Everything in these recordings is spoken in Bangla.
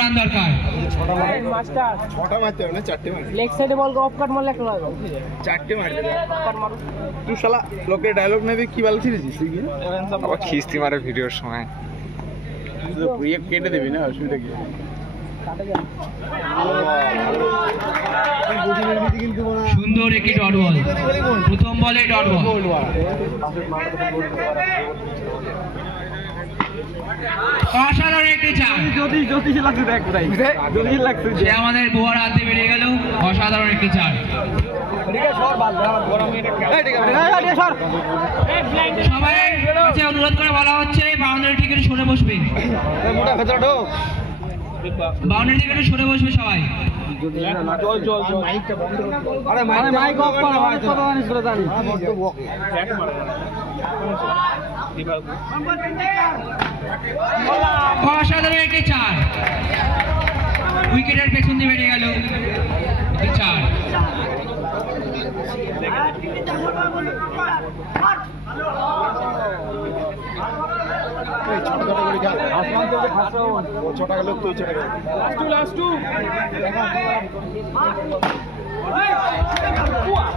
রান দরকার। ছটা মারতে হবে না, চারটে মারতে। লেগ সাইডে বল অফ কাট মারলে একটা লাগবে, চারটে মারতে তুই শালা লোকের ডায়লগ নেবে কি বাল ছিড়েছিস তুই? আবার খিস্তি মারে ভিডিওর সময় কেটে দিবি না, অসুবিধা কি? সুন্দর একটি ডট বল, প্রথম বলে ডট বল। অসাধারণ একটি চার, সে আমাদের বোয়ার হাতে বেরিয়ে গেল। অসাধারণ একটি চার। সবাই কাছে অনুরোধ করে বলা হচ্ছে বাউন্ডারি থেকে একটু সরে বসবে, বাউন্ডারি থেকে একটু সরে বসবে সবাই। অসাধারণ একটি চার, উইকেটের পেছন দিয়ে বেরিয়ে গেল চার।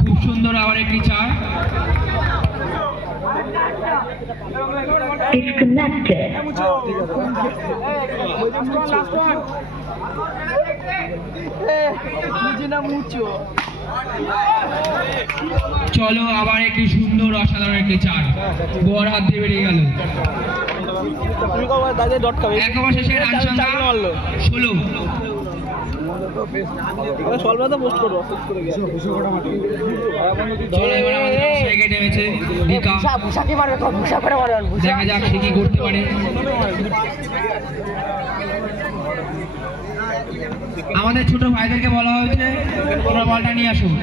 খুব সুন্দর আবার একটি চার। চলো আবার একটি সুন্দর অসাধারণ একটি চার, বড় হাত দিয়ে বেরিয়ে গেল। এক ওভার শেষে রান সংখ্যা 16। চলো এবার আমাদের স্ট্রাইকে নেমেছে ভিকা, দেখা যাক সে কি করতে পারে। আমাদের ছোট ভাইদেরকে বলা হয়েছে তোমরা বলটা নিয়ে আসুন।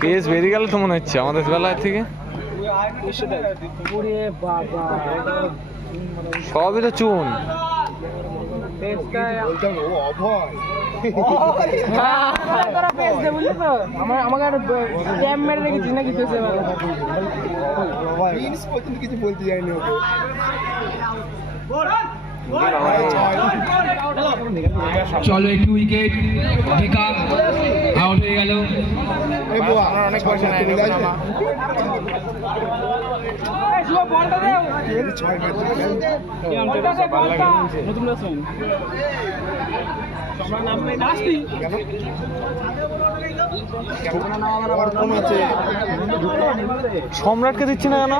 পেস বেরিয়ে গেল তো মনে হচ্ছে আমাদের বেলায় থেকে। সবই তো চুন। কিছু বলতে যায়নি ওকে। চলো একটু উইকেট, ভিকা আউট হয়ে গেল। অনেক পয়সা সম্রাটকে দিচ্ছি না কেন?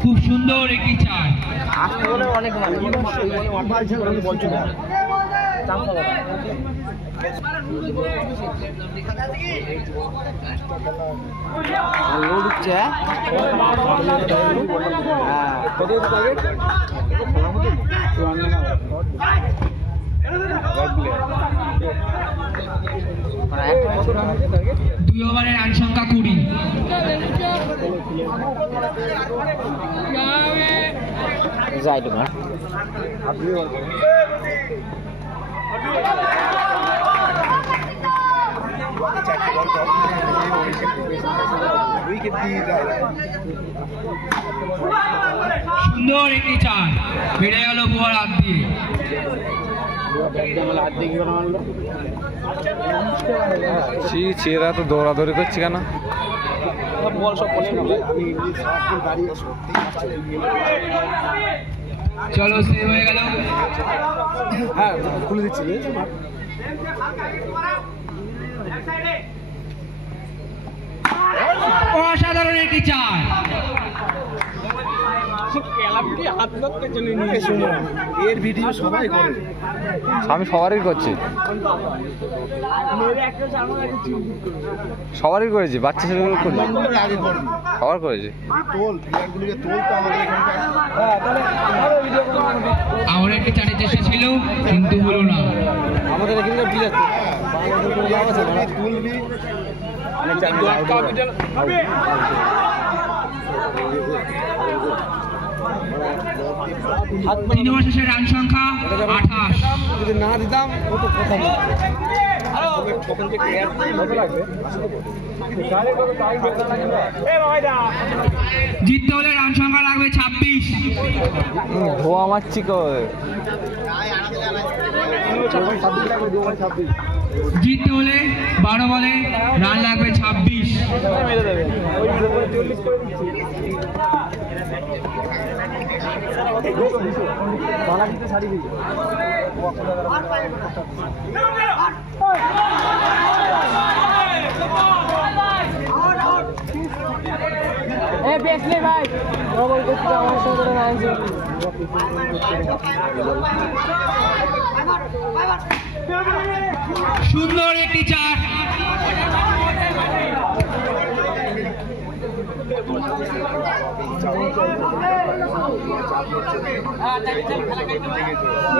খুব সুন্দর একটি চার। দুই ওভারের রান সংখ্যা 20। সুন্দর একটি চার, বেড়ে গেল বোয়ার হাত দিয়ে। চেরা তো দৌড়াদৌড়ি করছি কেন? চলো সেভ হয়ে গেল। হ্যাঁ খুলে দিচ্ছি। অসাধারণ একটি চার। এর ভিডিও সবাই করে, আমি সবারই করছি, সবারই করেছি, বাচ্চা ছেলেগুলো করি, সবার করেছি। আমার একটা চারের চেষ্টা ছিল কিন্তু হলো না। আমাদের এখানে তুলবি 3 ওভার শেষে রান সংখ্যা 28। যদি না দিতাম ও তো কথা বলতো। জিততে হলে রান সংখ্যা লাগবে 26। ধোয়া মারছি কই জিততে হলে 12 বলে রান লাগবে 26। এ বেসলে ভাই ডবল করতে আমার সঙ্গে না আছে সুন্দর একটি চার।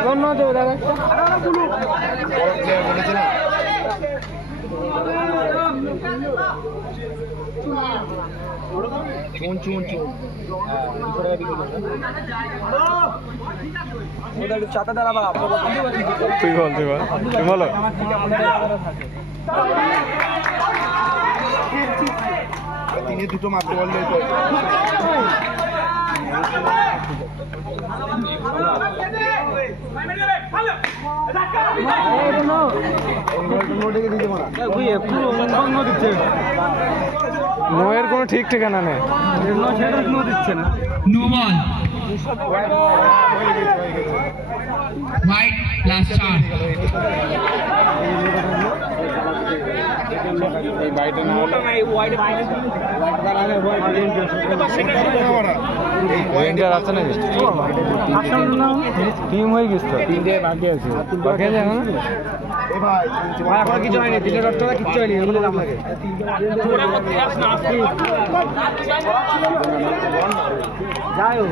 এবার না দেবো দাদা চাতা দাঁড়া বা তুই বল তুমি বলো তিনি দুটো মারতে বললে তো নোয়ের কোনো ঠিক ঠিকানা নেই নো বল, হোয়াইট লাস্ট চার। আছে নাকি টিম হয়ে গেছে তো বাকি আছে এখন এখন কিছু হয়নি, তিনটে ডক্টর কিচ্ছু হয়নি, এগুলো নাম লাগে যাই হোক।